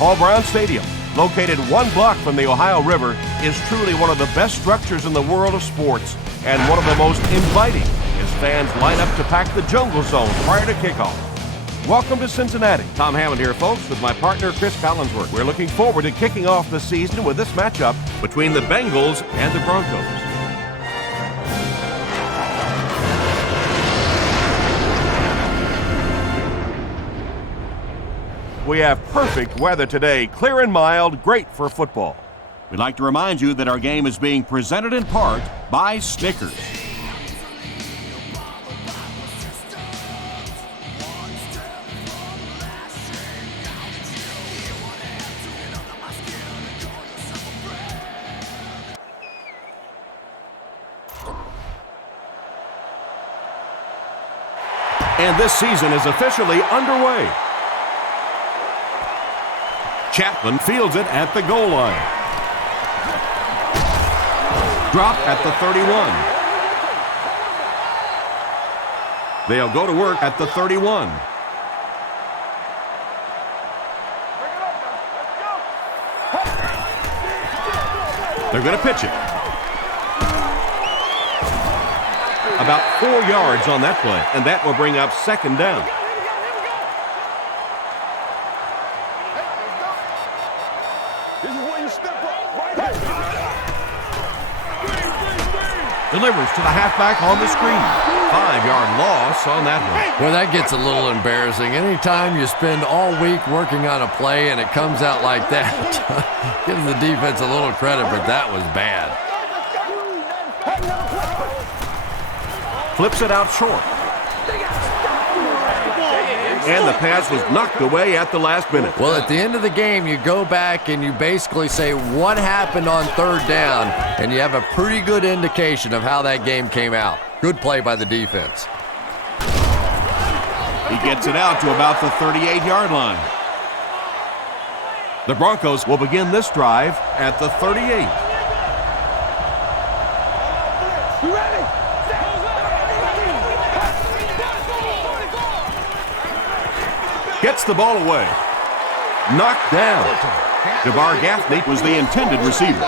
Paul Brown Stadium, located 1 block from the Ohio River, is truly one of the best structures in the world of sports and one of the most inviting as fans line up to pack the jungle zone prior to kickoff. Welcome to Cincinnati. Tom Hammond here, folks, with my partner Chris Collinsworth. We're looking forward to kicking off the season with this matchup between the Bengals and the Broncos. We have perfect weather today, clear and mild, great for football. We'd like to remind you that our game is being presented in part by Snickers. And this season is officially underway. Chapman fields it at the goal line. Drop at the 31. They'll go to work at the 31. They're going to pitch it. About 4 yards on that play, and that will bring up second down. Delivers to the halfback on the screen. 5-yard loss on that one. Well, that gets a little embarrassing. Anytime you spend all week working on a play and it comes out like that, give the defense a little credit, but that was bad. Flips it out short. And the pass was knocked away at the last minute. Well, at the end of the game, you go back and you basically say what happened on third down, and you have a pretty good indication of how that game came out. Good play by the defense. He gets it out to about the 38-yard line. The Broncos will begin this drive at the 38. Gets the ball away. Knocked down. DeVar Gaffney was the intended receiver.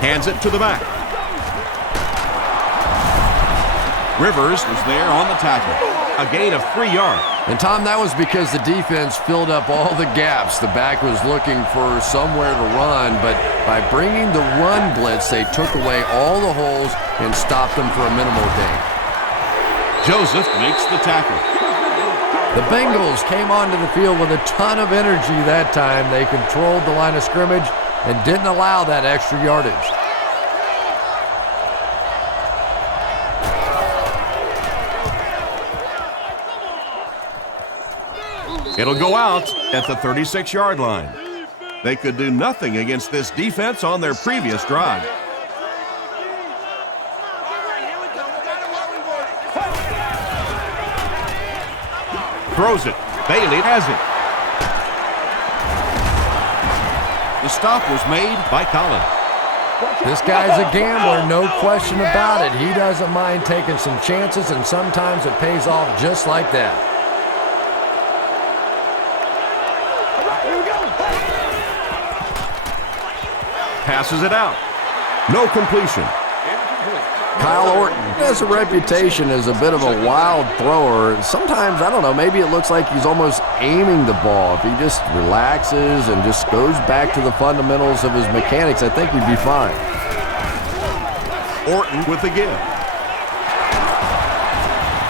Hands it to the back. Rivers was there on the tackle. A gain of 3 yards. And, Tom, that was because the defense filled up all the gaps. The back was looking for somewhere to run, but by bringing the run blitz, they took away all the holes and stopped them for a minimal gain. Joseph makes the tackle. The Bengals came onto the field with a ton of energy that time. They controlled the line of scrimmage and didn't allow that extra yardage. It'll go out at the 36-yard line. They could do nothing against this defense on their previous drive. Throws it. Bailey has it. The stop was made by Collins. This guy's a gambler, no question about it. He doesn't mind taking some chances, and sometimes it pays off just like that. Passes it out. No completion. Kyle Orton has a reputation as a bit of a wild thrower. Sometimes, I don't know, maybe it looks like he's almost aiming the ball. If he just relaxes and just goes back to the fundamentals of his mechanics, I think he'd be fine. Orton with the give.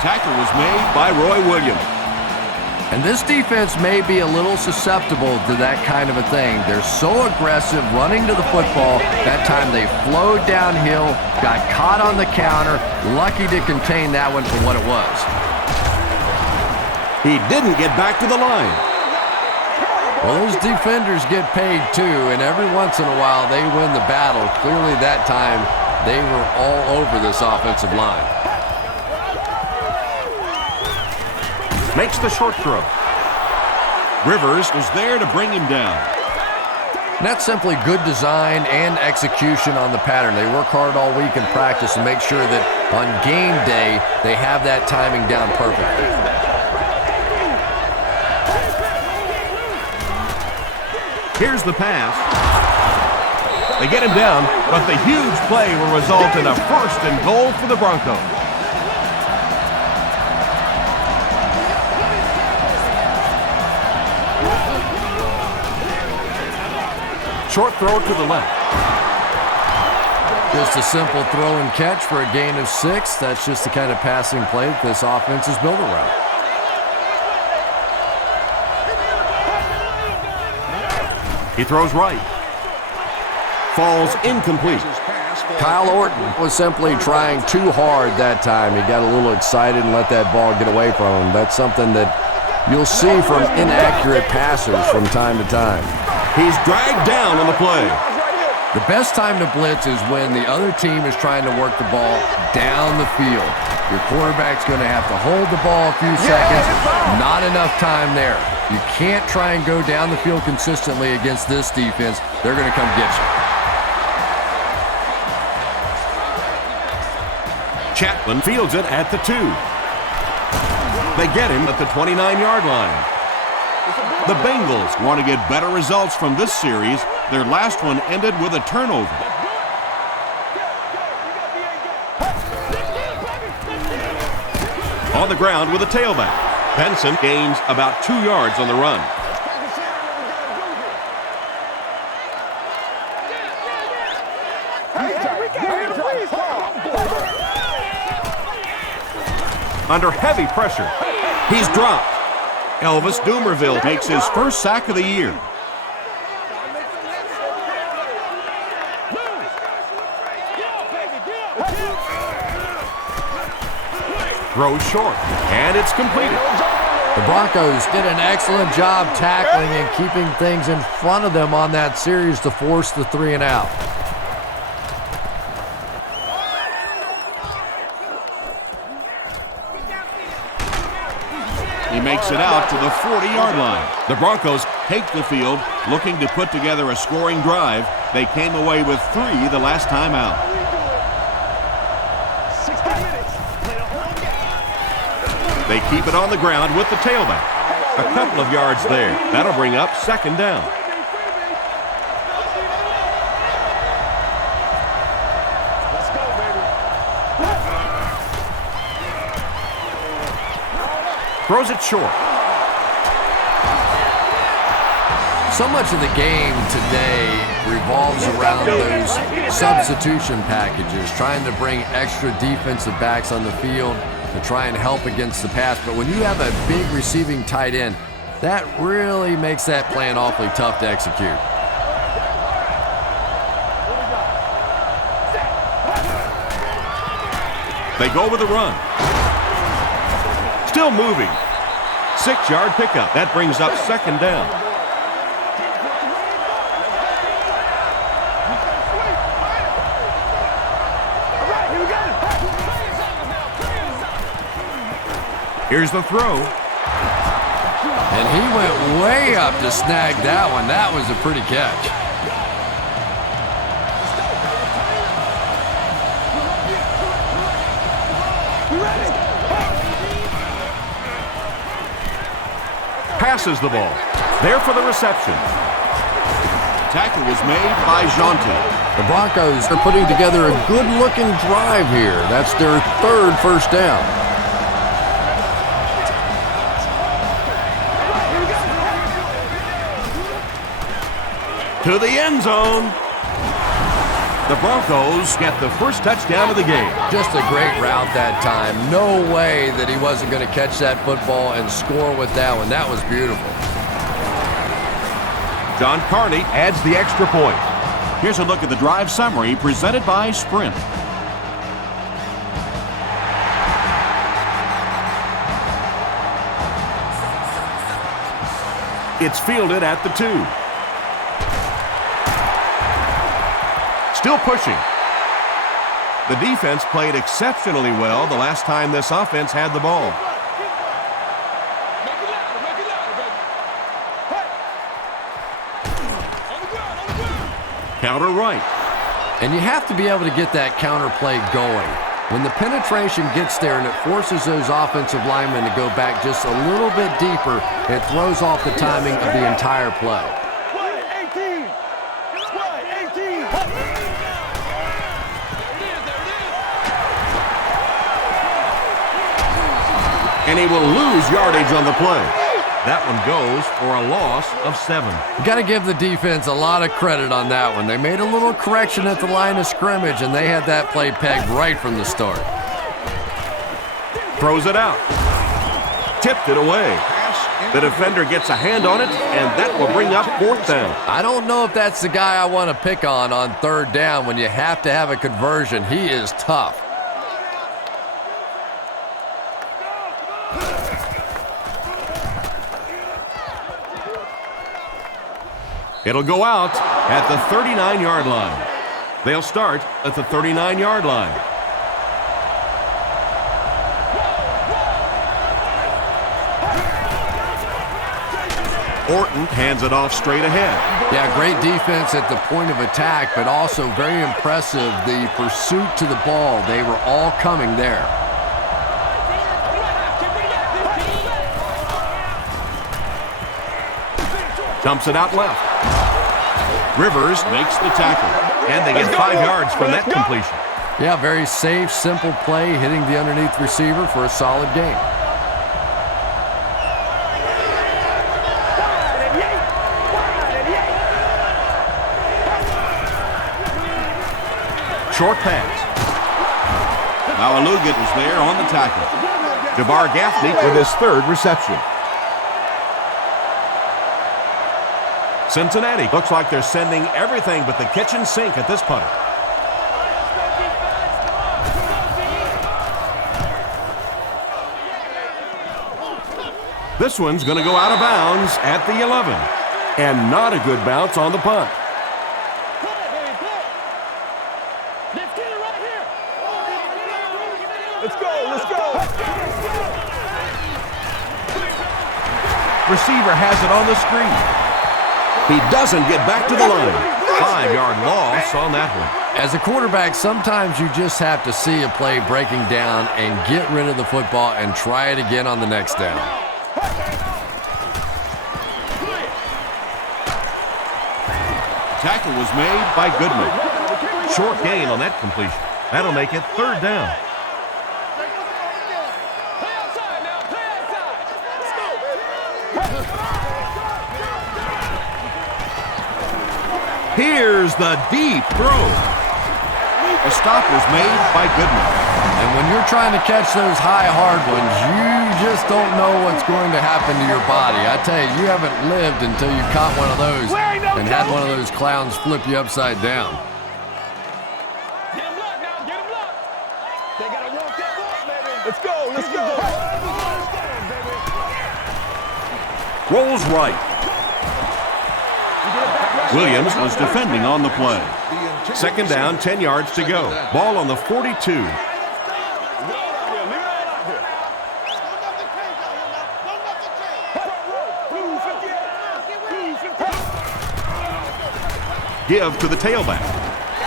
Tackle was made by Roy Williams. And this defense may be a little susceptible to that kind of a thing. They're so aggressive running to the football. That time they flowed downhill, got caught on the counter, lucky to contain that one for what it was. He didn't get back to the line. Well, those defenders get paid too, and every once in a while they win the battle. Clearly that time they were all over this offensive line. Makes the short throw. Rivers was there to bring him down. And that's simply good design and execution on the pattern. They work hard all week in practice and make sure that on game day they have that timing down perfectly. Here's the pass. They get him down, but the huge play will result in a 1st and goal for the Broncos. Short throw to the left. Just a simple throw and catch for a gain of 6. That's just the kind of passing play that this offense is built around. He throws right. Falls incomplete. Kyle Orton was simply trying too hard that time. He got a little excited and let that ball get away from him. That's something that you'll see from inaccurate passers from time to time. He's dragged down on the play. The best time to blitz is when the other team is trying to work the ball down the field. Your quarterback's going to have to hold the ball a few seconds. Not enough time there. You can't try and go down the field consistently against this defense. They're going to come get you. Chapman fields it at the 2. They get him at the 29-yard line. The Bengals want to get better results from this series. Their last one ended with a turnover. On the ground with a tailback. Benson gains about 2 yards on the run. Under heavy pressure, he's dropped. Elvis Dumerville makes his first sack of the year. Throws short, and it's completed. The Broncos did an excellent job tackling and keeping things in front of them on that series to force the 3 and out. He makes it out to the 40-yard line. The Broncos take the field, looking to put together a scoring drive. They came away with 3 the last time out. They keep it on the ground with the tailback. A couple of yards there. That'll bring up 2nd down. Throws it short. So much of the game today revolves around those substitution packages, trying to bring extra defensive backs on the field to try and help against the pass. But when you have a big receiving tight end, that really makes that plan awfully tough to execute. They go with a run. Still moving. 6-yard pickup. That brings up 2nd down. Here's the throw. And he went way up to snag that one. That was a pretty catch. Passes the ball. There for the reception. Tackle was made by Jonte. The Broncos are putting together a good-looking drive here. That's their 3rd first down. To the end zone. The Broncos get the first touchdown of the game. Just a great route that time. No way that he wasn't going to catch that football and score with that one. That was beautiful. John Carney adds the extra point. Here's a look at the drive summary presented by Sprint. It's fielded at the 2. Still pushing. The defense played exceptionally well the last time this offense had the ball. Counter right. And you have to be able to get that counter play going. When the penetration gets there and it forces those offensive linemen to go back just a little bit deeper, it throws off the timing of the entire play. And he will lose yardage on the play. That one goes for a loss of 7. You got to give the defense a lot of credit on that one. They made a little correction at the line of scrimmage, and they had that play pegged right from the start. Throws it out. Tipped it away. The defender gets a hand on it, and that will bring up 4th down. I don't know if that's the guy I want to pick on 3rd down when you have to have a conversion. He is tough. It'll go out at the 39-yard line. They'll start at the 39-yard line. Orton hands it off straight ahead. Yeah, great defense at the point of attack, but also very impressive the pursuit to the ball. They were all coming there. Dumps it out left. Rivers makes the tackle, and they get 5 yards from that completion. Yeah, very safe, simple play, hitting the underneath receiver for a solid gain. Short pass. Polamalu gets there on the tackle. Jabbar Gaffney with his 3rd reception. Cincinnati looks like they're sending everything but the kitchen sink at this punt. This one's going to go out of bounds at the 11. And not a good bounce on the punt. Let's go. Receiver has it on the screen. He doesn't get back to the line. 5-yard loss on that one. As a quarterback, sometimes you just have to see a play breaking down and get rid of the football and try it again on the next down. Tackle was made by Goodman. Short gain on that completion. That'll make it 3rd down. Here's the deep throw. A stop was made by Goodman. And when you're trying to catch those high, hard ones, you just don't know what's going to happen to your body. I tell you, you haven't lived until you caught one of those and had one of those clowns flip you upside down. Get him locked now. Get him locked. They got to walk that walk, baby. Let's go. Rolls right. Williams was defending on the play. 2nd down, 10 yards to go. Ball on the 42. Give to the tailback.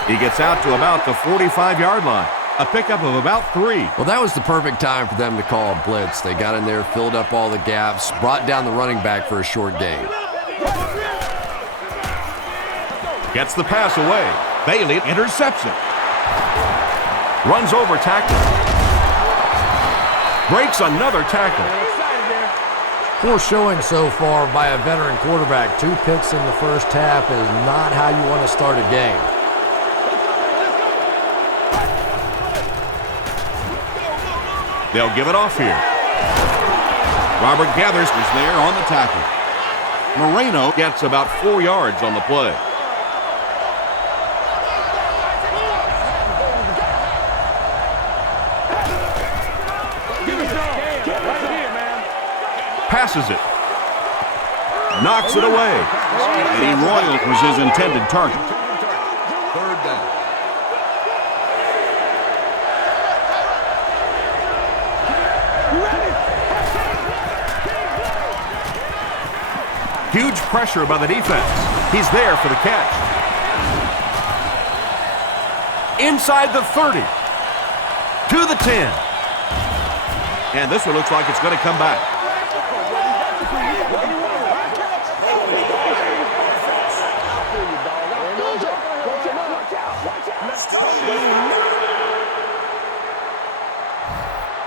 He gets out to about the 45-yard line. A pickup of about 3. Well, that was the perfect time for them to call a blitz. They got in there, filled up all the gaps, brought down the running back for a short gain. Gets the pass away. Bailey intercepts it. Runs over tackle. Breaks another tackle. Poor showing so far by a veteran quarterback. 2 picks in the first half is not how you want to start a game. They'll give it off here. Robert Gathers was there on the tackle. Moreno gets about 4 yards on the play. Passes it. Knocks it away. Eddie Royal was his intended target. 3rd down. Huge pressure by the defense. He's there for the catch. inside the 30, to the 10. And this one looks like it's going to come back.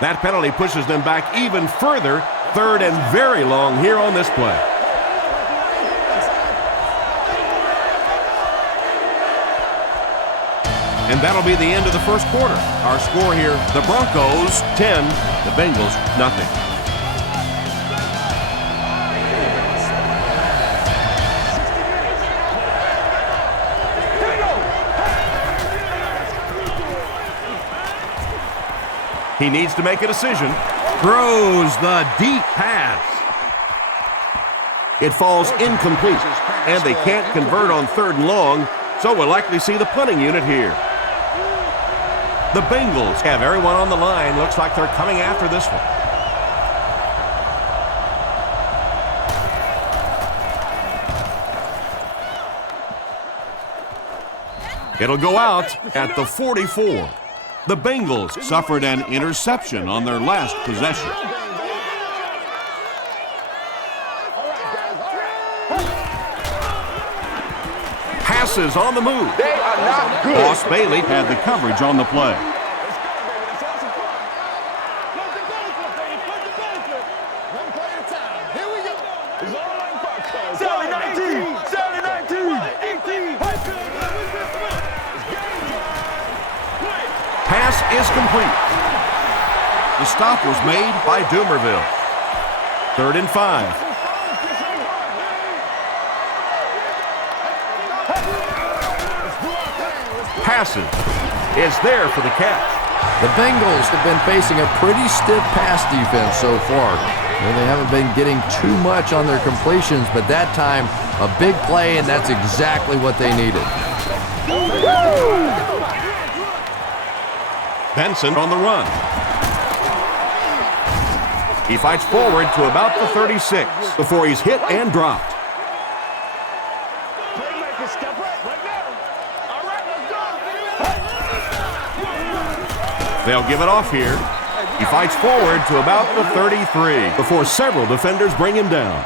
That penalty pushes them back even further. Third and very long here on this play. And that'll be the end of the first quarter. Our score here, the Broncos 10, the Bengals nothing. He needs to make a decision. Throws the deep pass. It falls incomplete, and they can't convert on 3rd and long, so we'll likely see the punting unit here. The Bengals have everyone on the line. Looks like they're coming after this one. It'll go out at the 44. The Bengals suffered an interception on their last possession. Passes on the move. They are not good. Boss Bailey had the coverage on the play. Pass is complete. The stop was made by Doomerville. 3rd and 5. Passes is there for the catch. The Bengals have been facing a pretty stiff pass defense so far. They haven't been getting too much on their completions, but that time, a big play, and that's exactly what they needed. Benson on the run. He fights forward to about the 36 before he's hit and dropped. They'll give it off here. He fights forward to about the 33 before several defenders bring him down.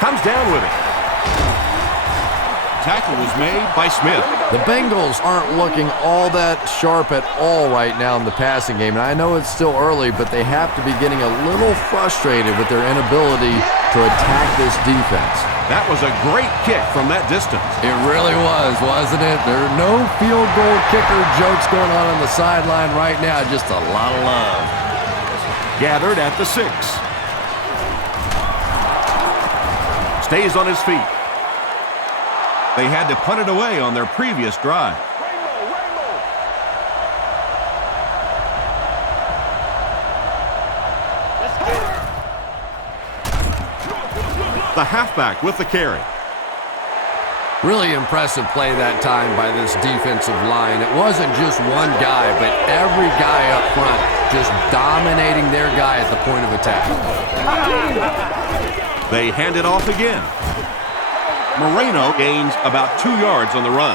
Comes down with it. Tackle was made by Smith. The Bengals aren't looking all that sharp at all right now in the passing game. And I know it's still early, but they have to be getting a little frustrated with their inability to attack this defense. That was a great kick from that distance. It really was, wasn't it? There are no field goal kicker jokes going on the sideline right now. Just a lot of love. Gathered at the 6. Stays on his feet. They had to punt it away on their previous drive. The halfback with the carry. Really impressive play that time by this defensive line. It wasn't just one guy, but every guy up front just dominating their guy at the point of attack. They hand it off again. Moreno gains about 2 yards on the run.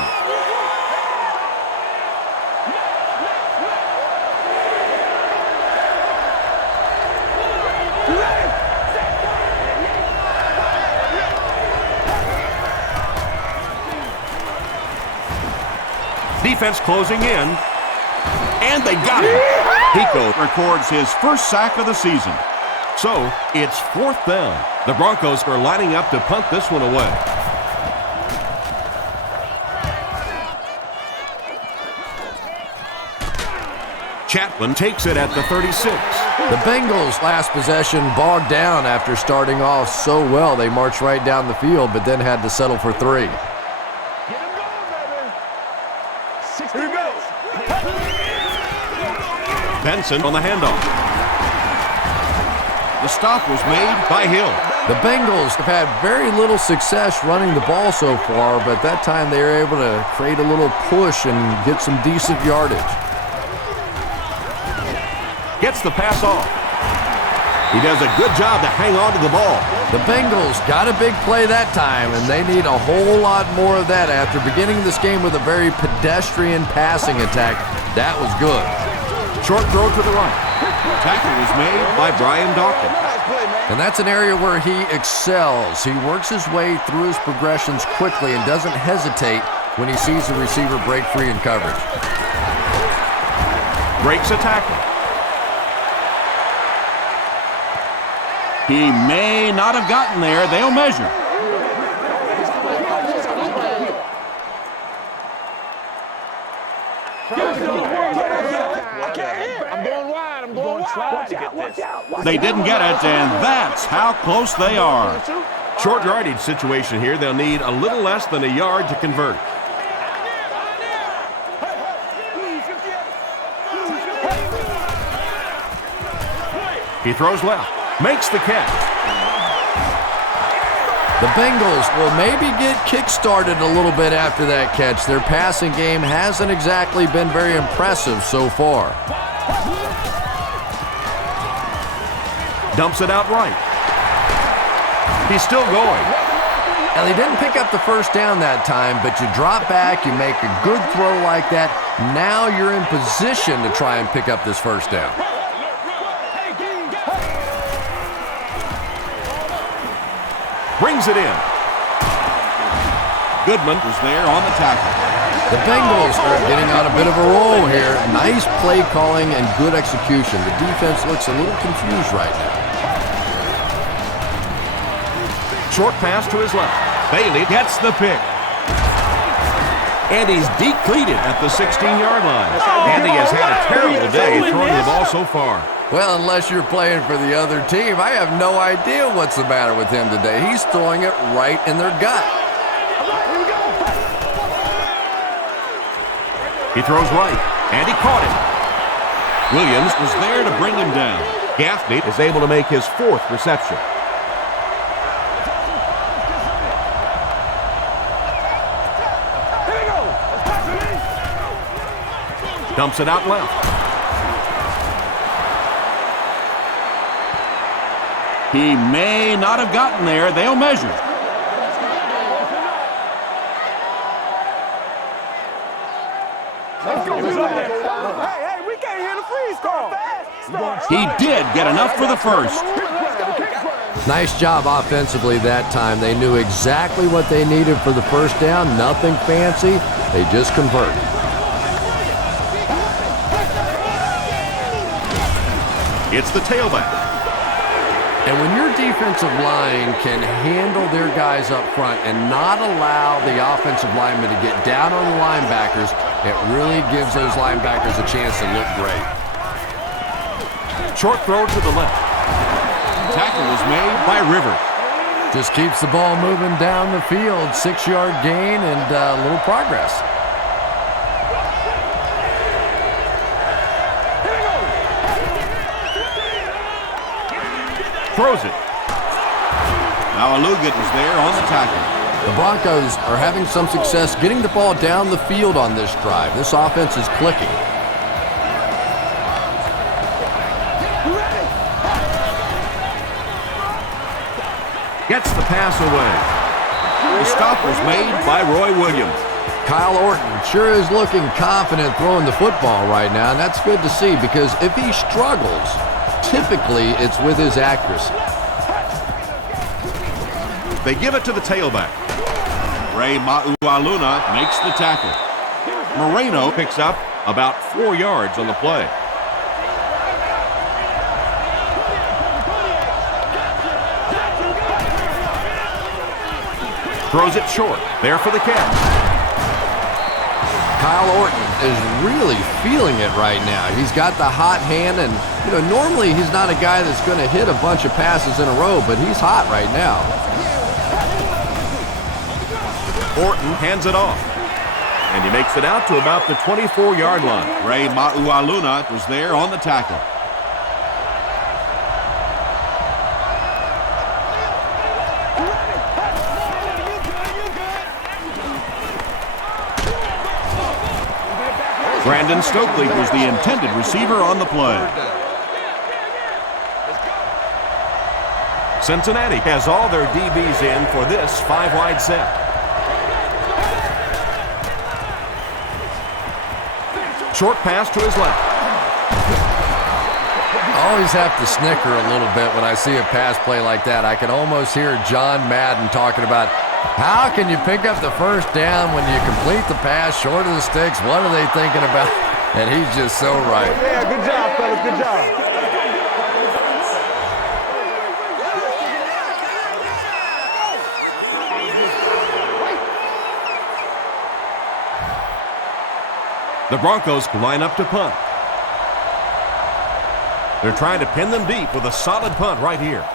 Defense closing in, and they got him. Pico records his first sack of the season. So it's 4th down. The Broncos are lining up to punt this one away. Chapman takes it at the 36. The Bengals' last possession bogged down after starting off so well. They marched right down the field, but then had to settle for 3. Benson on the handoff. The stop was made by Hill. The Bengals have had very little success running the ball so far, but that time they were able to create a little push and get some decent yardage. Gets the pass off. He does a good job to hang on to the ball. The Bengals got a big play that time, and they need a whole lot more of that after beginning this game with a very pedestrian passing attack. That was good. Short throw to the right. Tackle was made by Brian Dawkins. And that's an area where he excels. He works his way through his progressions quickly and doesn't hesitate when he sees the receiver break free in coverage. Breaks a tackle. He may not have gotten there. They'll measure. I'm going wide. I'm going wide. They didn't get it, and that's how close they are. Short yardage situation here. They'll need a little less than a yard to convert. He throws left. Makes the catch. The Bengals will maybe get kick-started a little bit after that catch. Their passing game hasn't exactly been very impressive so far. Dumps it out right. He's still going. Now, he didn't pick up the first down that time, but you drop back, you make a good throw like that. Now you're in position to try and pick up this first down. Brings it in. Goodman was there on the tackle. The Bengals are getting on a bit of a roll here. Nice play calling and good execution. The defense looks a little confused right now. Short pass to his left. Bailey gets the pick. And he's depleted at the 16-yard line. Andy has had a terrible day throwing the ball so far. Well, unless you're playing for the other team, I have no idea what's the matter with him today. He's throwing it right in their gut. He throws right, and he caught him. Williams was there to bring him down. Gaffney is able to make his fourth reception. Dumps it out left. He may not have gotten there. They'll measure. Hey, we can't hear the freeze call. He did get enough for the first. Nice job offensively that time. They knew exactly what they needed for the first down. Nothing fancy. They just converted. It's the tailback. And when your defensive line can handle their guys up front and not allow the offensive linemen to get down on the linebackers, it really gives those linebackers a chance to look great. Short throw to the left. Tackle was made by Rivers. Just keeps the ball moving down the field. 6-yard gain and a little progress. Throws it. Polamalu was there on the tackle. The Broncos are having some success getting the ball down the field on this drive. This offense is clicking. Gets the pass away. The stop was made by Roy Williams. Kyle Orton sure is looking confident throwing the football right now, and that's good to see because if he struggles, typically it's with his accuracy. They give it to the tailback. Ray Maualuna makes the tackle. Moreno picks up about 4 yards on the play. Throws it short. There for the catch. Kyle Orton is really feeling it right now. He's got the hot hand, and normally he's not a guy that's going to hit a bunch of passes in a row, but he's hot right now. Orton hands it off, and he makes it out to about the 24-yard line. Ray Maualuna was there on the tackle. Brandon Stokely was the intended receiver on the play. Cincinnati has all their DBs in for this 5-wide set. Short pass to his left. I always have to snicker a little bit when I see a pass play like that. I can almost hear John Madden talking about how can you pick up the first down when you complete the pass short of the sticks? What are they thinking about? And he's just so right. Yeah, good job, fellas. Good job. The Broncos line up to punt. They're trying to pin them deep with a solid punt right here.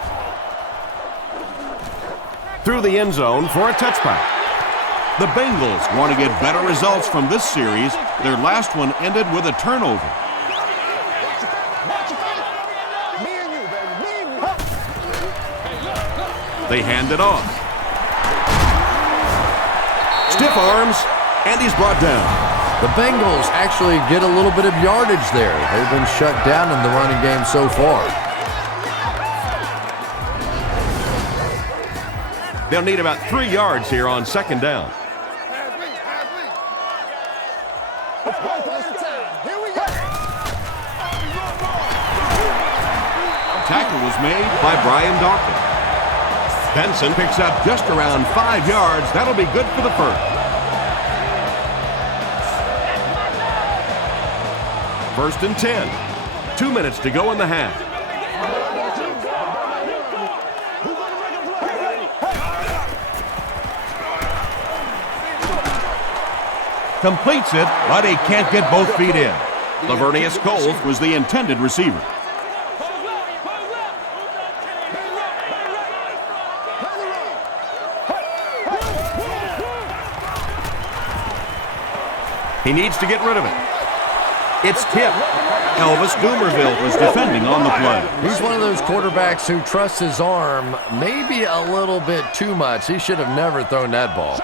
Through the end zone for a touchback. The Bengals want to get better results from this series. Their last one ended with a turnover. They hand it off. Stiff arms, and he's brought down. The Bengals actually get a little bit of yardage there. They've been shut down in the running game so far. They'll need about 3 yards here on second down. Tackle was made by Brian Dawkins. Benson picks up just around 5 yards. That'll be good for the first. First and 10. 2 minutes to go in the half. Completes it, but he can't get both feet in. Lavernius Coles Was the intended receiver. He needs to get rid of it. It's tipped. Elvis Dumerville was defending on the play. He's one of those quarterbacks who trusts his arm maybe a little bit too much. He should have never thrown that ball.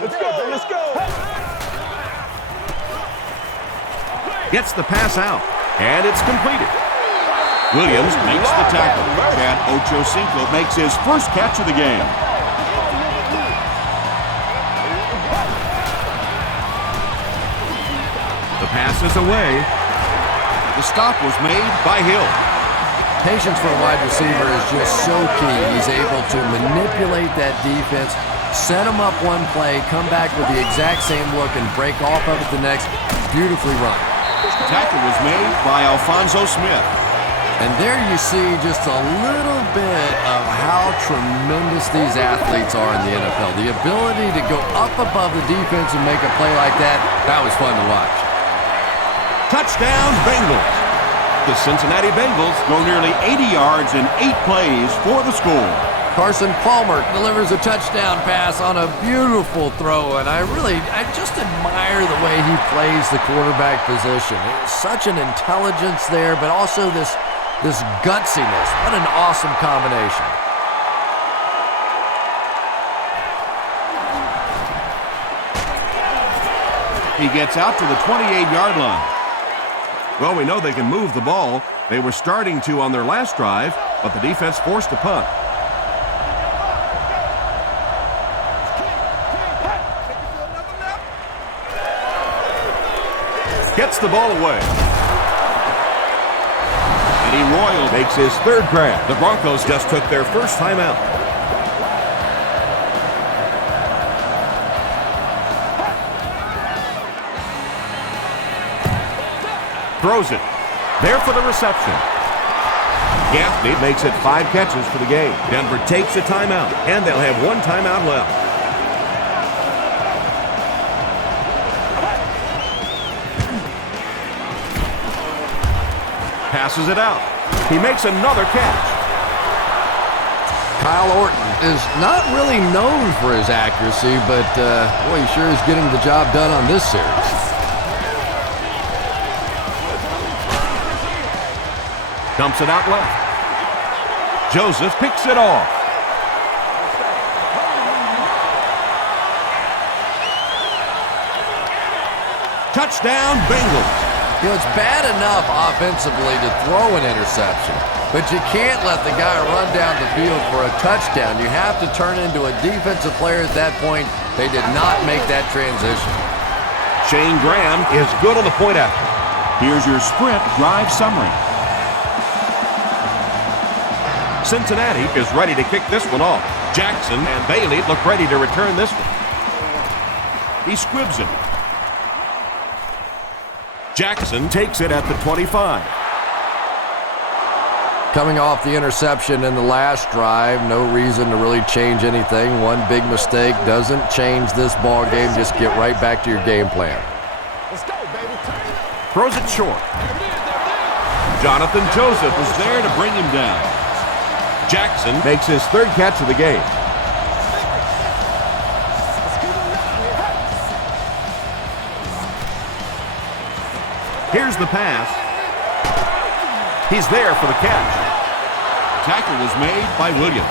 Let's go, let's go. Gets the pass out, and it's completed. Williams makes the tackle. Chad Ochocinco makes his first catch of the game. The pass is away. The stop was made by Hill. Patience for a wide receiver is just so key. He's able to manipulate that defense, set him up one play, come back with the exact same look, and break off of it the next. Beautifully run. Tackle was made by Alfonso Smith. And there you see just a little bit of how tremendous these athletes are in the NFL. The ability to go up above the defense and make a play like that was fun to watch. Touchdown, Bengals. The Cincinnati Bengals Go nearly 80 yards in 8 plays for the score. Carson Palmer delivers a touchdown pass on a beautiful throw, and I just admire the way he plays the quarterback position. It's such an intelligence there, but also this gutsiness. What an awesome combination. He gets out to the 28-yard line. Well, we know they can move the ball. They were starting to on their last drive, but the defense forced a punt. Gets the ball away. Eddie Royal Makes his third grab. The Broncos just took their first time out. Throws it. There for the reception. Gaffney makes it 5 catches for the game. Denver takes a timeout, and they'll have 1 timeout left. Passes it out. He makes another catch. Kyle Orton is not really known for his accuracy, but boy, he sure is getting the job done on this series. Dumps it out left. Joseph picks it off. Touchdown, Bengals. You know, it's bad enough offensively to throw an interception, but you can't let the guy run down the field for a touchdown. You have to turn into a defensive player at that point. They did not make that transition. Shane Graham is good on the point after. Here's your Sprint drive summary. Cincinnati is ready to kick this one off. Jackson and Bailey look ready to return this one. He squibs it. Jackson takes it at the 25. Coming off the interception in the last drive, no reason to really change anything. One big mistake doesn't change this ball game. Just get right back to your game plan. Let's go, baby. Throws it short. Jonathan Joseph is there to bring him down. Jackson makes his third catch of the game. Here's the pass. He's there for the catch. Tackle was made by Williams.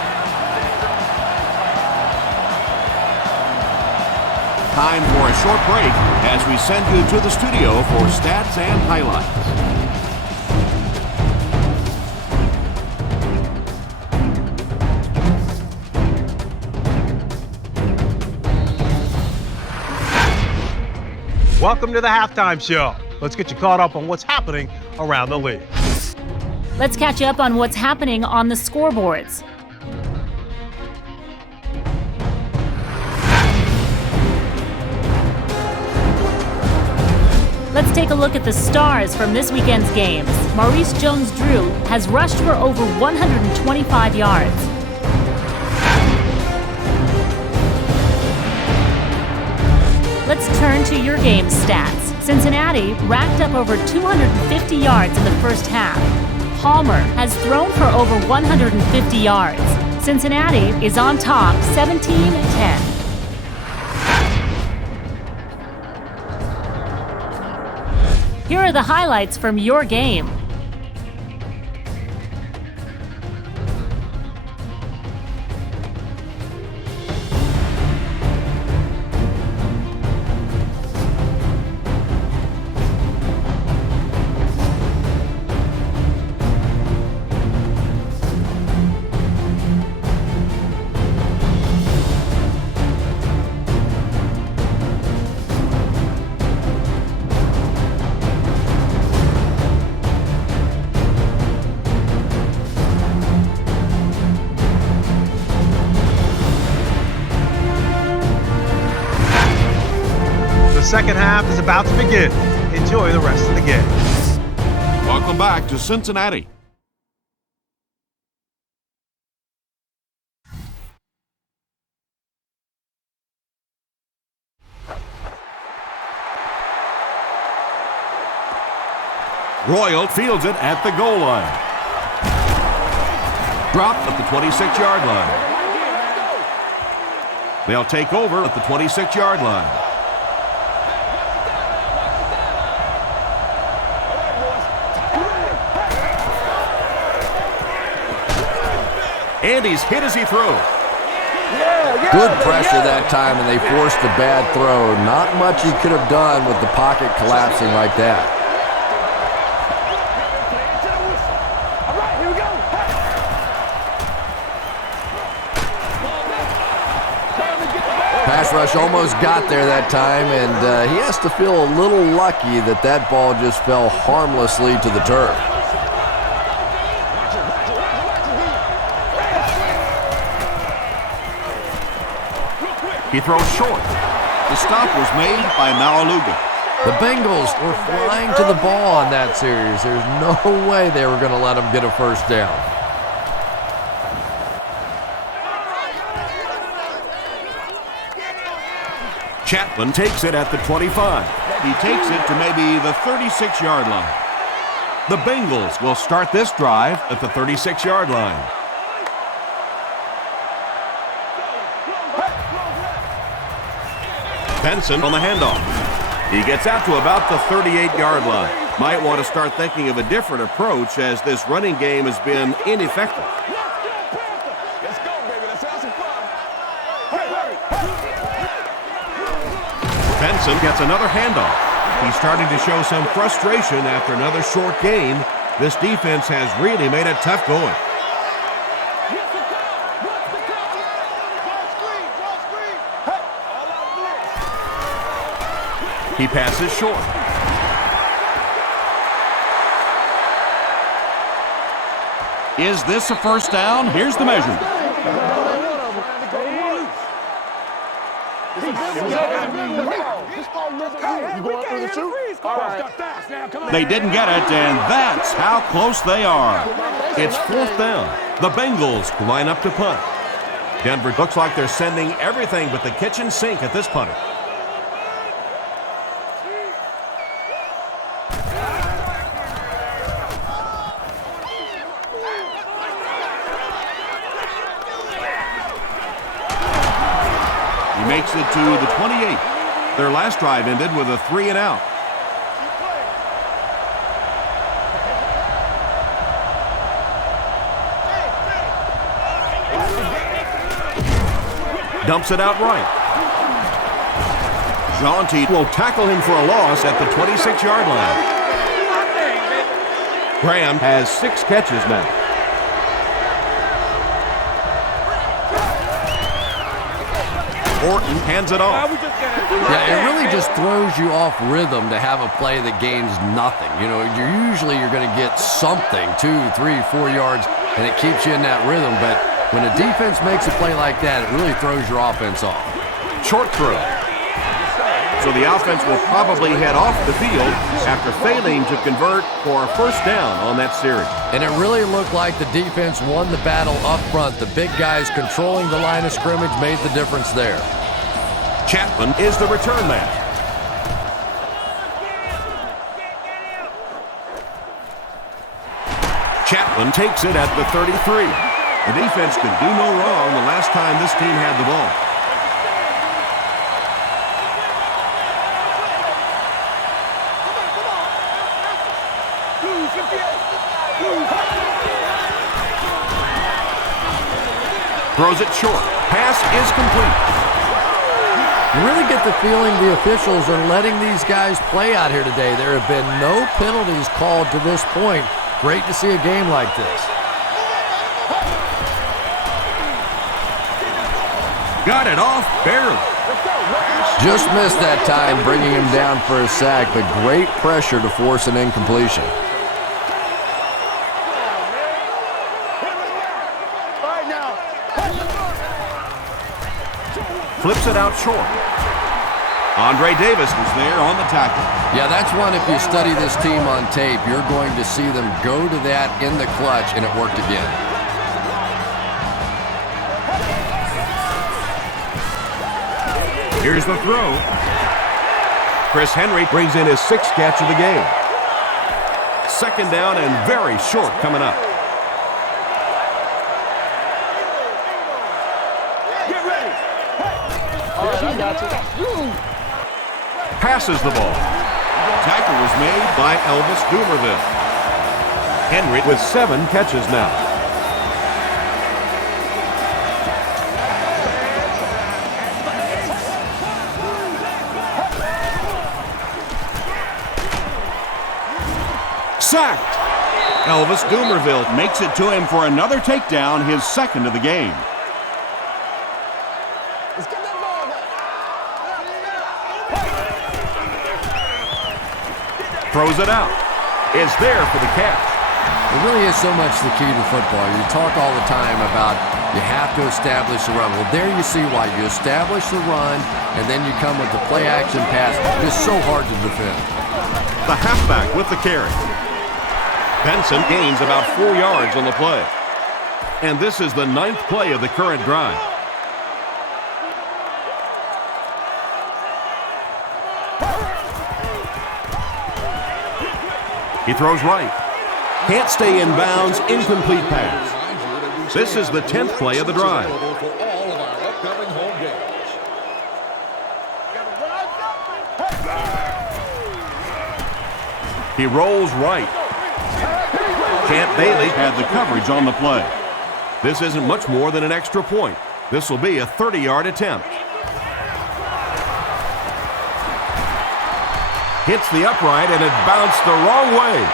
Time for a short break as we send you to the studio for stats and highlights. Welcome to the halftime show. Let's get you caught up on what's happening around the league. Let's catch up on what's happening on the scoreboards. Let's take a look at the stars from this weekend's games. Maurice Jones-Drew has rushed for over 125 yards. Let's turn to your game stats. Cincinnati racked up over 250 yards in the first half. Palmer has thrown for over 150 yards. Cincinnati is on top 17-10. Here are the highlights from your game. The second half is about to begin. Enjoy the rest of the game. Welcome back to Cincinnati. Royal fields it at the goal line. Dropped at the 26-yard line. They'll take over at the 26-yard line. And he's hit as he throws. Good pressure that time, and they forced a bad throw. Not much he could have done with the pocket collapsing like that. Pass rush almost got there that time, and he has to feel a little lucky that that ball just fell harmlessly to the turf. He throws short. The stop was made by Polamalu. The Bengals were flying to the ball in that series. There's no way they were going to let them get a first down. Chapman takes it at the 25. He takes it to maybe the 36-yard line. The Bengals will start this drive at the 36-yard line. Benson on the handoff. He gets out to about the 38-yard line. Might want to start thinking of a different approach as this running game has been ineffective. Let's go, baby. Let's have some fun. Benson gets another handoff. He's starting to show some frustration after another short gain. This defense has really made it tough going. He passes short. Is this a first down? Here's the measurement. They didn't get it, and that's how close they are. It's fourth down. The Bengals line up to punt. Denver looks like they're sending everything but the kitchen sink at this punter. Makes it to the 28. Their last drive ended with a 3-and-out. Dumps it out right. Jaunty will tackle him for a loss at the 26-yard line. Graham has 6 catches now. Orton hands it off. Yeah, it really just throws you off rhythm to have a play that gains nothing. You know, you're going to get something, 2, 3, 4 yards, and it keeps you in that rhythm. But when a defense makes a play like that, it really throws your offense off. Short throw. So the offense will probably head off the field after failing to convert for a first down on that series. And it really looked like the defense won the battle up front. The big guys controlling the line of scrimmage made the difference there. Chapman is the return man. Chapman takes it at the 33. The defense could do no wrong the last time this team had the ball. Throws it short. Pass is complete. You really get the feeling the officials are letting these guys play out here today. There have been no penalties called to this point. Great to see a game like this. Got it off barely. Just missed that time, bringing him down for a sack, but great pressure to force an incompletion. Flips it out short. Andre Davis was there on the tackle. Yeah, that's one, if you study this team on tape, you're going to see them go to that in the clutch, and it worked again. Here's the throw. Chris Henry brings in his 6th catch of the game. Second down and very short coming up. Passes the ball. Tackle was made by Elvis Dumerville. Henry with 7 catches now. Sacked. Elvis Dumerville Makes it to him for another takedown, his 2nd of the game. throws it out. It's there for the catch. It really is so much the key to football. You talk all the time about you have to establish the run. Well, there you see why. You establish the run, and then you come with the play-action pass. It's so hard to defend. The halfback with the carry. Benson gains about 4 yards on the play. And this is the 9th play of the current drive. He throws right. Can't stay in bounds, incomplete pass. This is the 10th play of the drive. He rolls right. Champ Bailey had the coverage on the play. This isn't much more than an extra point. This will be a 30-yard attempt. Hits the upright, and it bounced the wrong way.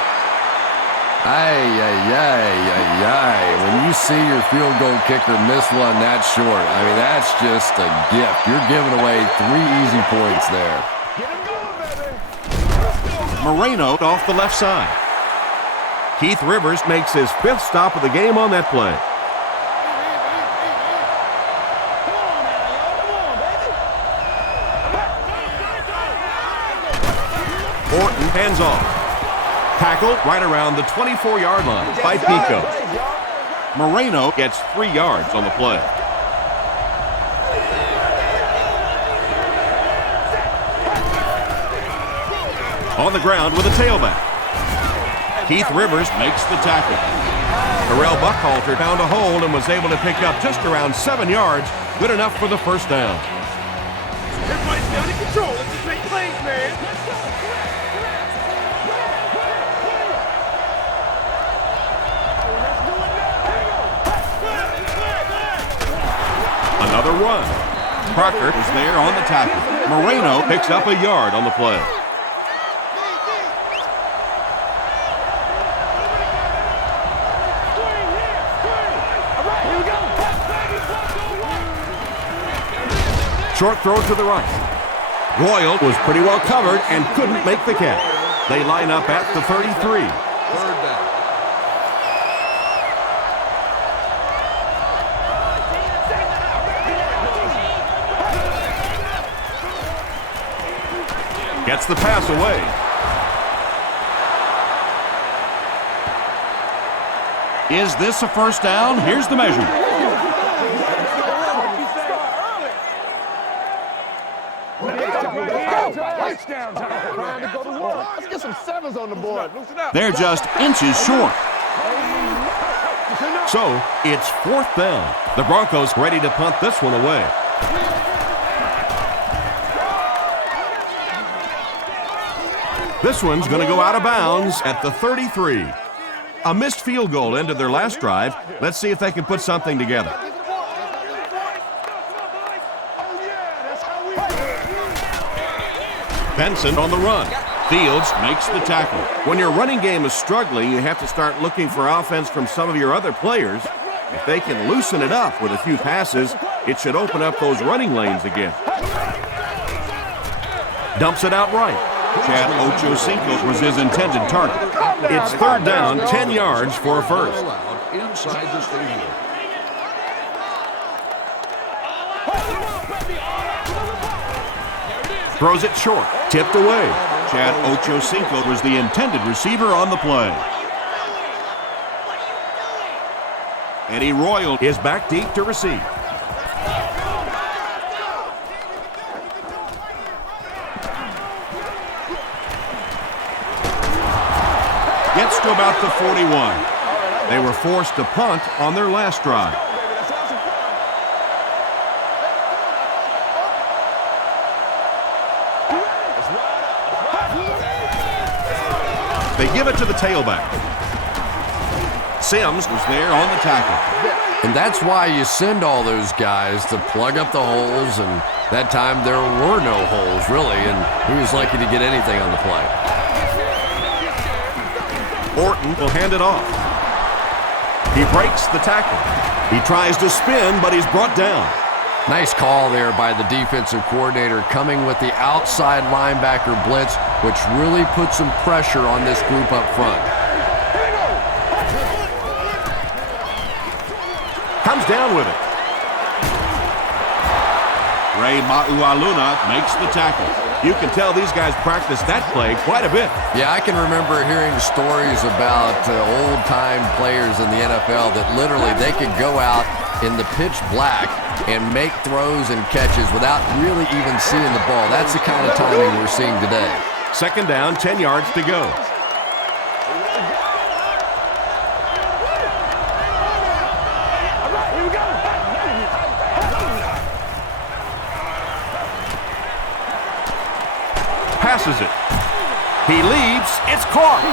When you see your field goal kicker miss one that short, I mean, that's just a gift. You're giving away 3 easy points there. Moreno off the left side. Keith Rivers makes his 5th stop of the game on that play. Orton hands off. Tackled right around the 24-yard line by Pico. Moreno gets 3 yards on the play. On the ground with a tailback. Keith Rivers makes the tackle. Terrell Buckhalter found a hole and was able to pick up just around 7 yards. Good enough for the first down. Everybody's down in control. Let's just make plays, man. Another run. Crocker is there on the tackle. Moreno Picks up a yard on the play. Short throw to the right. Royal was pretty well covered and couldn't make the catch. They line up at the 33. Gets the pass away. Is this a first down? Here's the measurement. Let's get some 7s on the board. They're just inches short. So it's 4th down. The Broncos ready to punt this one away. This one's going to go out of bounds at the 33. A missed field goal ended their last drive. Let's see if they can put something together. Benson on the run. Fields makes the tackle. When your running game is struggling, you have to start looking for offense from some of your other players. If they can loosen it up with a few passes, it should open up those running lanes again. Dumps it out right. Chad Ochocinco was his intended target. It's 3rd down, 10 yards for a first. Inside the stadium. Throws it short, tipped away. Chad Ochocinco was the intended receiver on the play. Eddie Royal Is back deep to receive. gets to about the 41. They were forced to punt on their last drive. They give it to the tailback. Sims Was there on the tackle. And that's why you send all those guys to plug up the holes, and that time there were no holes, really, and he was lucky to get anything on the play. Orton will hand it off. He breaks the tackle. He tries to spin, but he's brought down. Nice call there by the defensive coordinator, coming with the outside linebacker blitz, which really puts some pressure on this group up front. Comes down with it. Ray Maualuna makes the tackle. You can tell these guys practice that play quite a bit. Yeah, I can remember hearing stories about old-time players in the NFL that literally they could go out in the pitch black and make throws and catches without really even seeing the ball. That's the kind of timing we're seeing today. Second down, 10 yards to go. Passes it. He leaps. It's caught.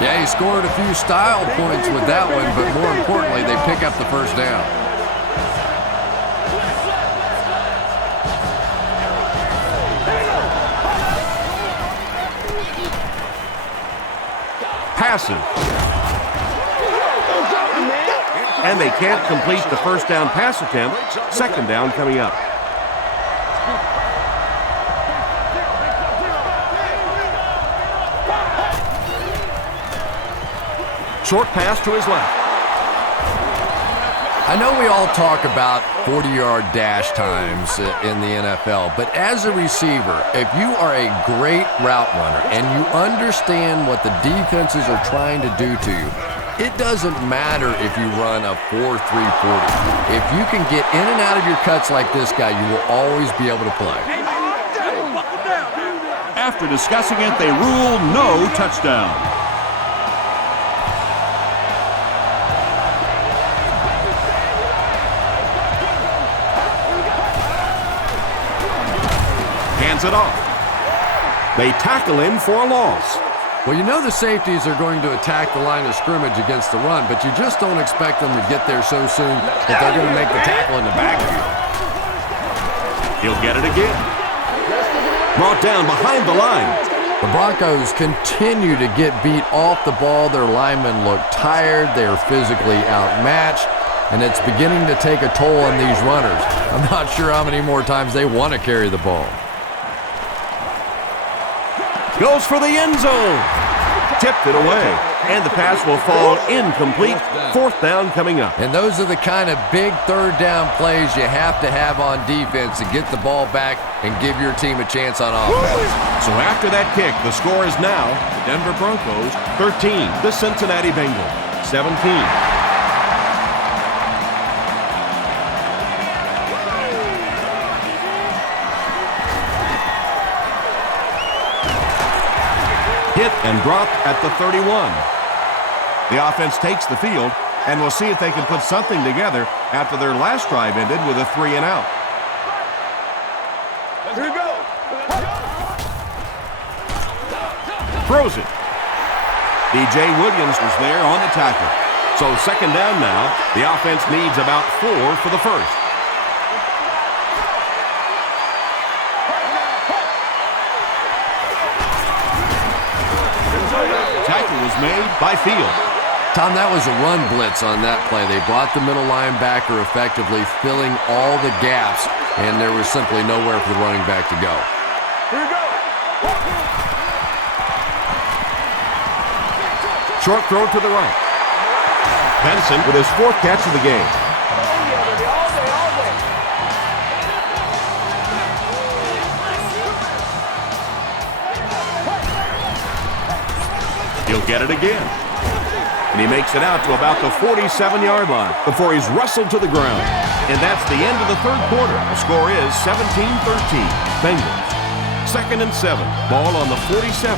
Yeah, he scored a few style points with that one, but more importantly, they pick up the first down. passes. And they can't complete the first down pass attempt. Second down coming up. Short pass to his left. I know we all talk about 40-yard dash times in the NFL, but as a receiver, if you are a great route runner and you understand what the defenses are trying to do to you, it doesn't matter if you run a 4.340. If you can get in and out of your cuts like this guy, you will always be able to play. After discussing it, they rule no touchdown. Hands it off. They tackle him for a loss. Well, you know the safeties are going to attack the line of scrimmage against the run, but you just don't expect them to get there so soon that they're going to make the tackle in the backfield. He'll get it again. Brought down behind the line. The Broncos continue to get beat off the ball. Their linemen look tired. They're physically outmatched, and it's beginning to take a toll on these runners. I'm not sure how many more times they want to carry the ball. Goes for the end zone. Tipped it away. And the pass will fall incomplete. Fourth down coming up. And those are the kind of big third down plays you have to have on defense to get the ball back and give your team a chance on offense. So after that kick, the score is now the Denver Broncos 13, the Cincinnati Bengals 17. Hit and dropped at the 31. The offense takes the field, and we'll see if they can put something together after their last drive ended with a 3 and out. Here we go. Throws it. DJ Williams was there on the tackle. So second down now. The offense needs about 4 for the first. Tackle was made by Field. Tom, that was a run blitz on that play. They brought the middle linebacker effectively, filling all the gaps, and there was simply nowhere for the running back to go. Here we go. Short throw to the right. Benson with his 4th catch of the game. He'll get it again. And he makes it out to about the 47-yard line before he's wrestled to the ground. And that's the end of the third quarter. The score is 17-13. Bengals. 2nd and 7. Ball on the 47.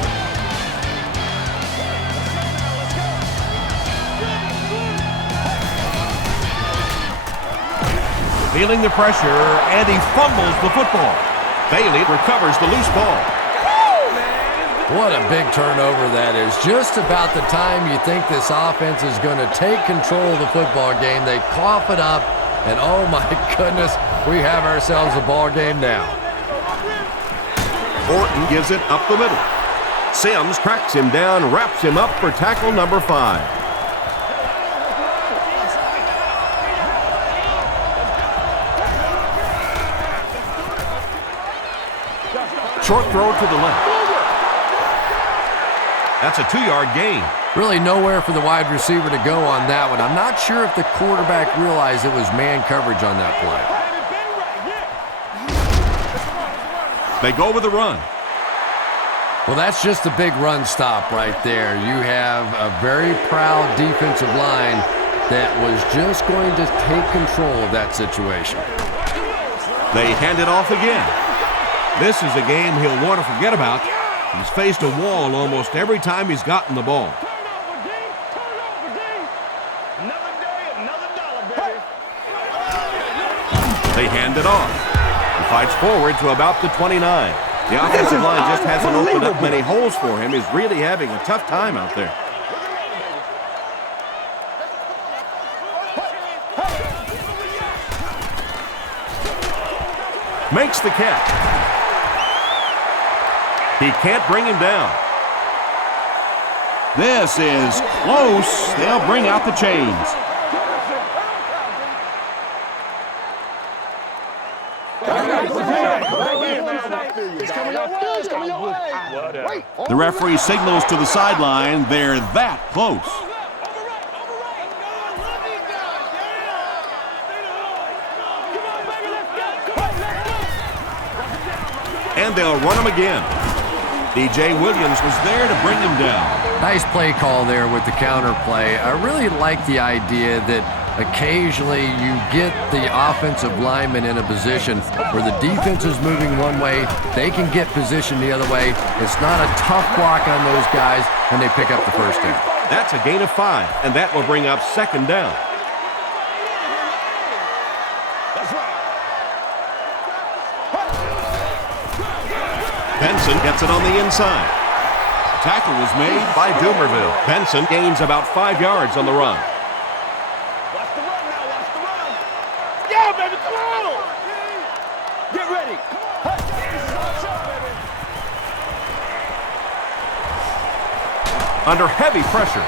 Feeling the pressure, and he fumbles the football. Bailey recovers the loose ball. What a big turnover that is. Just about the time you think this offense is going to take control of the football game, they cough it up, and oh my goodness, we have ourselves a ball game now. Orton gives it up the middle. Sims tracks him down, wraps him up for tackle number 5. Short throw to the left. That's a 2-yard gain. Really nowhere for the wide receiver to go on that one. I'm not sure if the quarterback realized it was man coverage on that play. They go with a run. Well, that's just a big run stop right there. You have a very proud defensive line that was just going to take control of that situation. They hand it off again. This is a game he'll want to forget about. He's faced a wall almost every time he's gotten the ball. They hand it off. He fights forward to about the 29. The offensive line just hasn't opened up many holes for him. He's really having a tough time out there. Makes the catch. He can't bring him down. This is close. They'll bring out the chains. The referee signals to the sideline. They're that close. And they'll run him again. DJ Williams was there to bring him down. Nice play call there with the counter play. I really like the idea that occasionally you get the offensive lineman in a position where the defense is moving one way, they can get position the other way. It's not a tough block on those guys, and they pick up the first down. That's a gain of 5, and that will bring up 2nd down. Benson gets it on the inside. Tackle was made by Dumerville. Benson gains about 5 yards on the run. Watch the run now, watch the run. Yeah, baby, come on. Get ready. Under heavy pressure.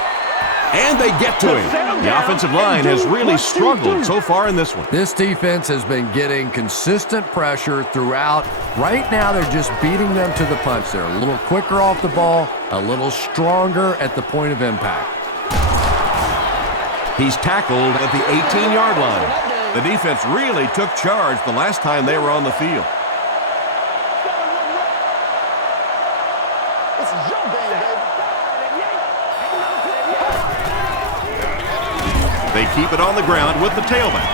And they get to him. The offensive line has really struggled so far in this one. This defense has been getting consistent pressure throughout. Right now, they're just beating them to the punch. They're a little quicker off the ball, a little stronger at the point of impact. He's tackled at the 18-yard line. The defense really took charge the last time they were on the field. This is your game, baby. They keep it on the ground with the tailback.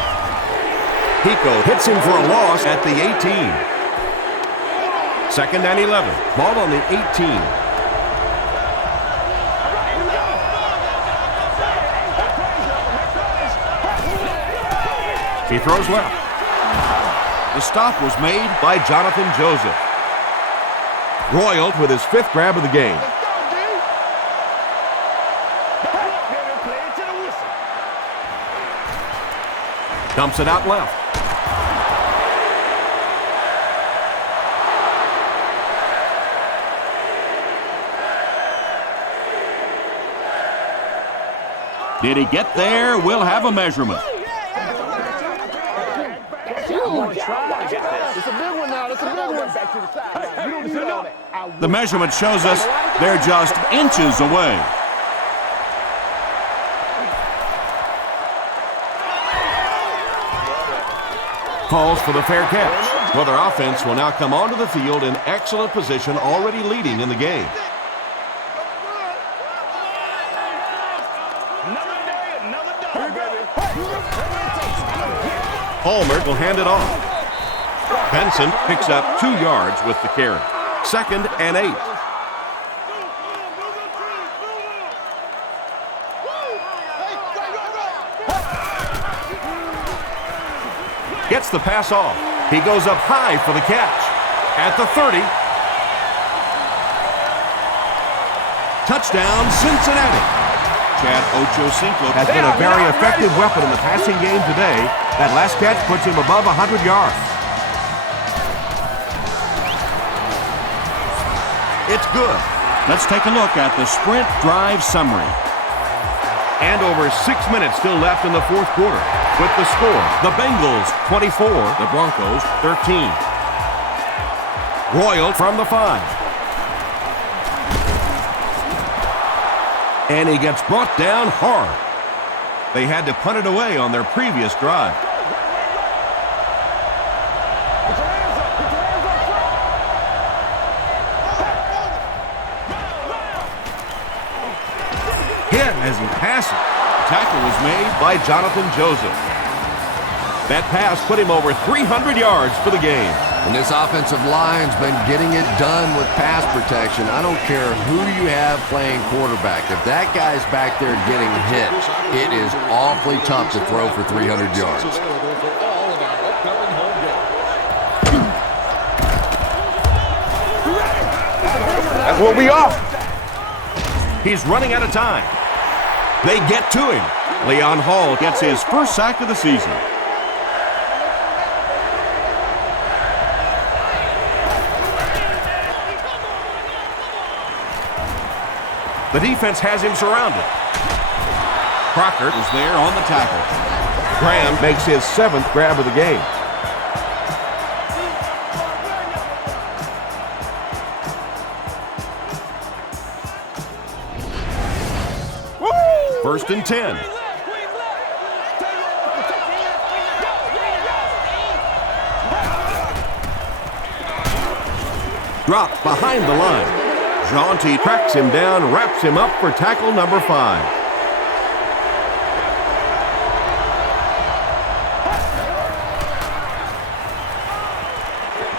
Pico hits him for a loss at the 18. 2nd and 11. Ball on the 18. He throws left. The stop was made. By Jonathan Joseph. Royal with his 5th grab of the game. Dumps it out left. Did he get there? We'll have a measurement. It's a big one now. It's a big one. The measurement shows us they're just inches away. Calls for the fair catch. Well, their offense will now come onto the field in excellent position, already leading in the game. Palmer will hand it off. Benson picks up 2 yards with the carry. 2nd and 8. Gets the pass off. He goes up high for the catch. At the 30. Touchdown, Cincinnati. Chad Ochocinco Has been a very effective weapon in the passing game today. That last catch puts him above 100 yards. It's good. Let's take a look at the sprint drive summary. And over 6 minutes still left in the 4th quarter. With the score, the Bengals 24, the Broncos 13. Royal from the 5. And he gets brought down hard. They had to punt it away on their previous drive. Hit as he passes. The tackle was made by Jonathan Joseph. That pass put him over 300 yards for the game. And this offensive line's been getting it done with pass protection. I don't care who you have playing quarterback. If that guy's back there getting hit, it is awfully tough to throw for 300 yards. That's what we are. He's running out of time. They get to him. Leon Hall gets his first sack of the season. The defense has him surrounded. Crocker is there on the tackle. Graham makes his 7th grab of the game. First and 10. Dropped behind the line. Jaunty tracks him down, wraps him up for tackle number 5.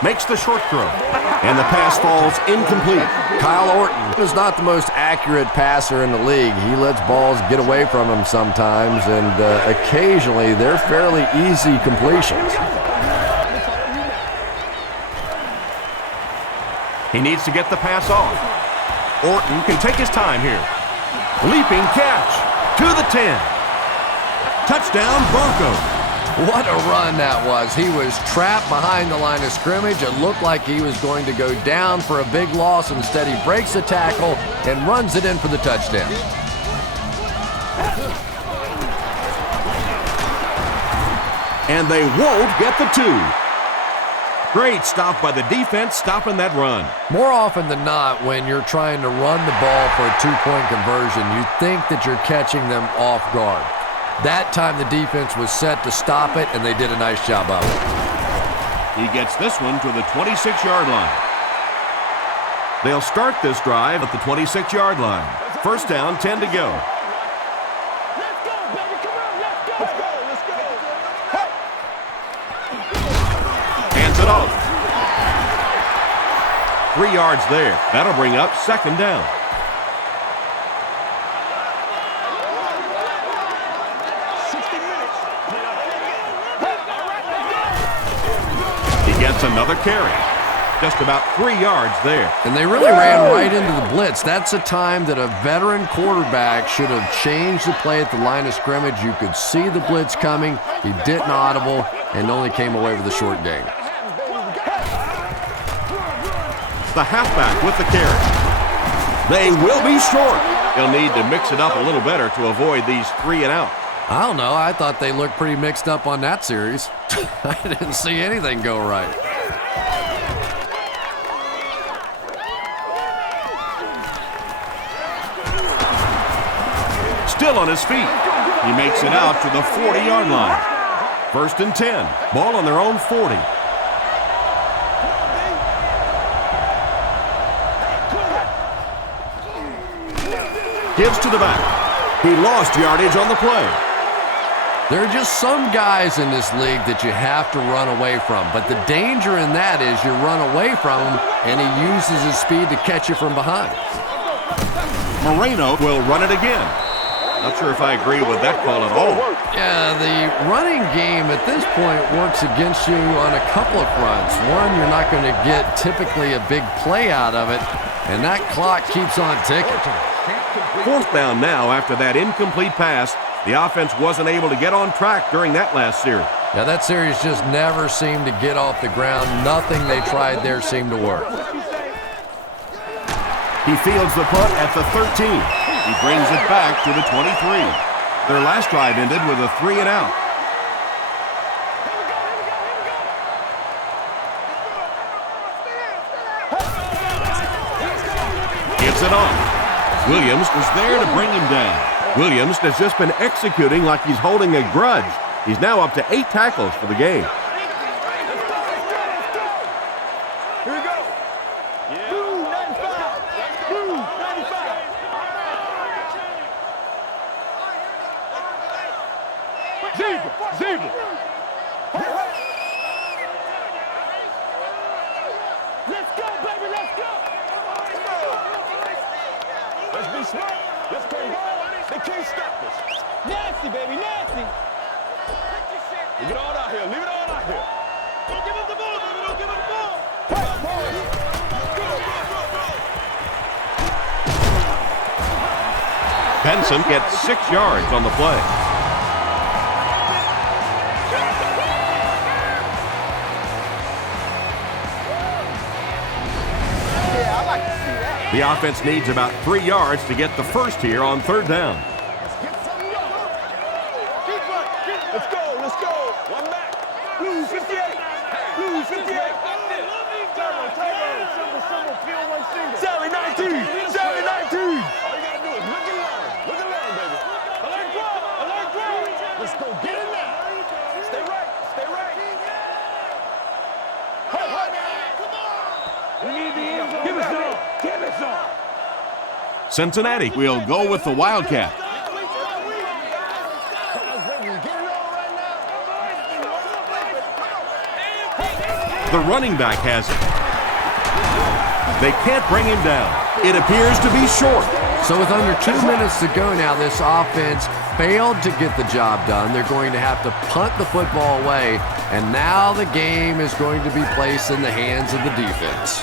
Makes the short throw, and the pass falls incomplete. Kyle Orton is not the most accurate passer in the league. He lets balls get away from him sometimes, and occasionally they're fairly easy completions. He needs to get the pass off. Orton can take his time here. Leaping catch to the 10. Touchdown, Broncos. What a run that was. He was trapped behind the line of scrimmage. It looked like he was going to go down for a big loss. Instead, he breaks the tackle and runs it in for the touchdown. And they won't get the 2. Great stop by the defense, stopping that run. More often than not, when you're trying to run the ball for a 2-point conversion, you think that you're catching them off guard. That time the defense was set to stop it, and they did a nice job of it. He gets this one to the 26-yard line. They'll start this drive at the 26-yard line. First down, 10 to go. Let's go, baby. Come on, let's go. Let's go. Hands it off. 3 yards there. That'll bring up second down. Gets another carry. Just about 3 yards there. And they really ran right into the blitz. That's a time that a veteran quarterback should have changed the play at the line of scrimmage. You could see the blitz coming. He didn't audible and only came away with a short gain. The halfback with the carry. They will be short. They'll need to mix it up a little better to avoid these 3 and out. I don't know. I thought they looked pretty mixed up on that series. I didn't see anything go right. Still on his feet. He makes it out to the 40-yard line. First and 10. Ball on their own 40. Gives to the back. He lost yardage on the play. There are just some guys in this league that you have to run away from. But the danger in that is you run away from him, and he uses his speed to catch you from behind. Moreno will run it again. Not sure if I agree with that call at all. Yeah, the running game at this point works against you on a couple of fronts. One, you're not going to get typically a big play out of it, and that clock keeps on ticking. Fourth down now after that incomplete pass. The offense wasn't able to get on track during that last series. Yeah, that series just never seemed to get off the ground. Nothing they tried there seemed to work. He fields the punt at the 13. He brings it back to the 23. Their last drive ended with a 3 and out. Gets it on. Williams was there to bring him down. Williams has just been executing like he's holding a grudge. He's now up to 8 tackles for the game. Here we go. Yeah. 95. 95. Zebra. Let's go, baby. Let's go. Let's be smart. Let's play ball. They can't stop us. Nasty, baby, nasty. Leave it all out here. Leave it all out here. Don't give him the ball, baby. Don't give him the ball. Benson gets 6 yards on the play. Yeah, I like to see that. The offense needs about 3 yards to get the first here on 3rd down. Let's go, let's go. One back. Blue 58. Blue 58. Sally 19. Sally 19. All you gotta do is look and learn. Look and learn, baby. Alert ground. Alert ground. Let's go get it now. Stay right. Stay right. Hey, come on. We need the end zone. Give us some. Give us some. Cincinnati will go with the Wildcat. The running back has it. They can't bring him down. It appears to be short. So with under 2 minutes to go now, this offense failed to get the job done. They're going to have to punt the football away, and now the game is going to be placed in the hands of the defense.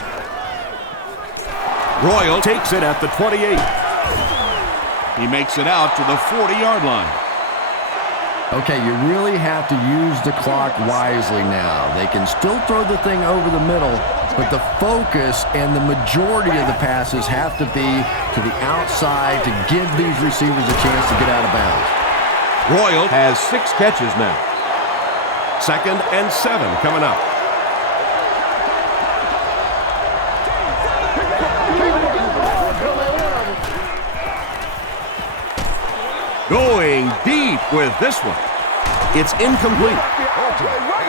Royal takes it at the 28. He makes it out to the 40-yard line. Okay, you really have to use the clock wisely now. They can still throw the thing over the middle, but the focus and the majority of the passes have to be to the outside to give these receivers a chance to get out of bounds. Royal has 6 catches now. 2nd and 7 coming up. Going deep with this one. It's incomplete.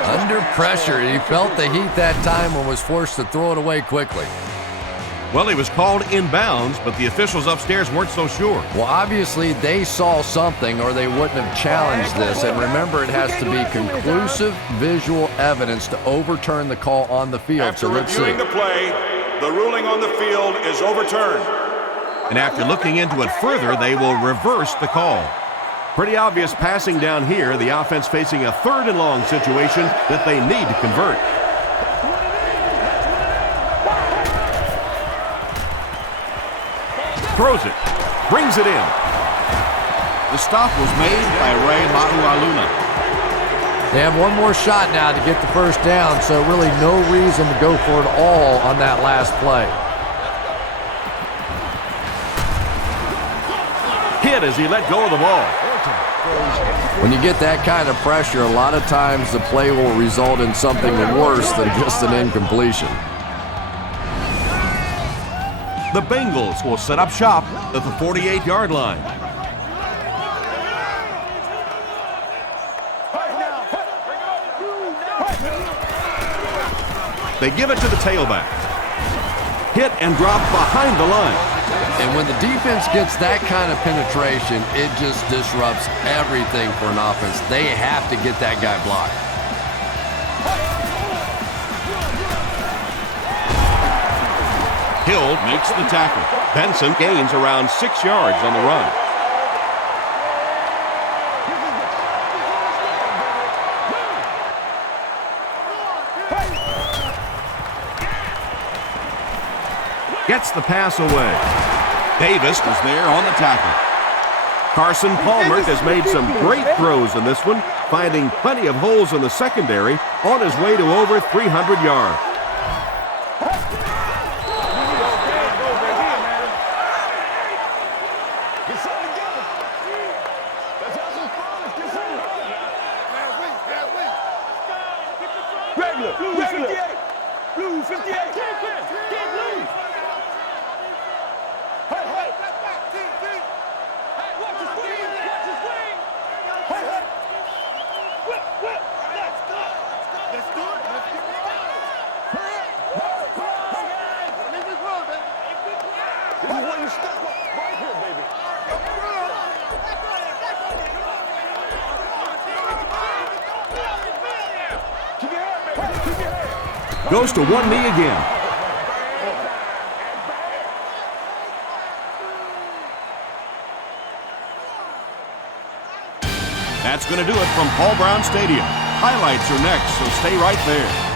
Under pressure, he felt the heat that time and was forced to throw it away quickly. Well, he was called inbounds, but the officials upstairs weren't so sure. Well, obviously, they saw something or they wouldn't have challenged this. And remember, it has to be conclusive visual evidence to overturn the call on the field. After So let's see. reviewing the play, the ruling on the field is overturned. And after looking into it further, they will reverse the call. Pretty obvious passing down here. The offense facing a 3rd and long situation that they need to convert. Throws it. Brings it in. The stop was made by Ray Maualuna. They have one more shot now to get the first down, so really no reason to go for it all on that last play. Hit as he let go of the ball. When you get that kind of pressure, a lot of times the play will result in something worse than just an incompletion. The Bengals will set up shop at the 48-yard line. They give it to the tailback. Hit and drop behind the line. And when the defense gets that kind of penetration, it just disrupts everything for an offense. They have to get that guy blocked. Hill makes the tackle. Benson gains around 6 yards on the run. Gets the pass away. Davis was there on the tackle. Carson Palmer has made some great throws in this one, finding plenty of holes in the secondary on his way to over 300 yards. Blue 58. Can't lose. Goes to one knee again. That's going to do it from Paul Brown Stadium. Highlights are next, so stay right there.